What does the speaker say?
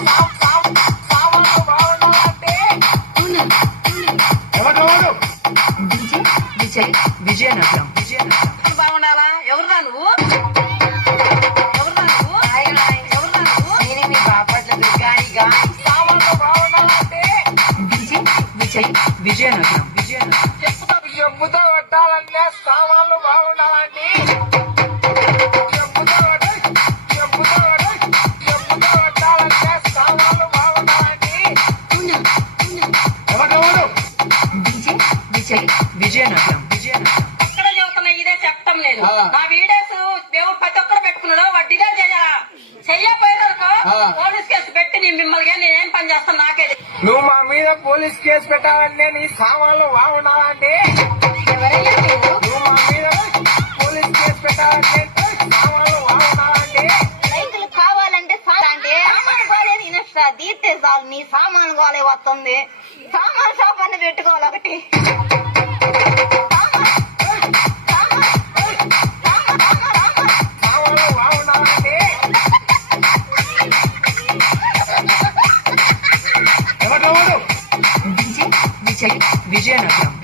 సామాన్లు బాగుండాలంటే ఎవరు విజయ్ విజయనగరం బాగుండాలా? ఎవరురా నువ్వు? ఎవరురా నువ్వు? ఎవరురా నువ్వు? నేను మీ బాపట్ల దుర్గానిగా. సామాన్లు బాగుండాలంటే విజయ్ విజయనగరం చెప్పుతో పెట్టాలంటే సామాన్లు బాగుండాలంటే చెప్పుతో పెట్టాలంటే సామాన్లు బాగుండాలంటే ఎవరు విజయ్ విజయనగరం ఎక్కడ చదువుతున్నా ఇదే చెప్తాం నేను. నా వీడియోస్ దేవుడు ప్రతి ఒక్కరు పెట్టుకున్నాడు. వాడు డిలీట్ చేయాలా? చెయ్యపోయిననుకో పోలీస్ కేసు పెట్టి మిమ్మల్ని నేనేం పని చేస్తాను నాకే తెలియదు. నువ్వు మా మీద పోలీస్ కేసు పెట్టాలంటే నీ సామాన్లు బాగుండాలంటే ఎవరయ్యా నువ్వు? నువ్వు మా మీద పోలీస్ కేసు పెట్టాలంటే సామాన్లు బాగుండాలంటే రైతులు కావాలంటే సామాన్ గోలేదు ఇనస్తా తీస్తే చాలు నీ సామాన్ గోలే వస్తుంది. సామాన్ షాప్ అన్న పెట్టుకోవాలి ఒకటి. సామాన్లు బాగుండాలంటే ఎవరు విజయ్ విజయనగరం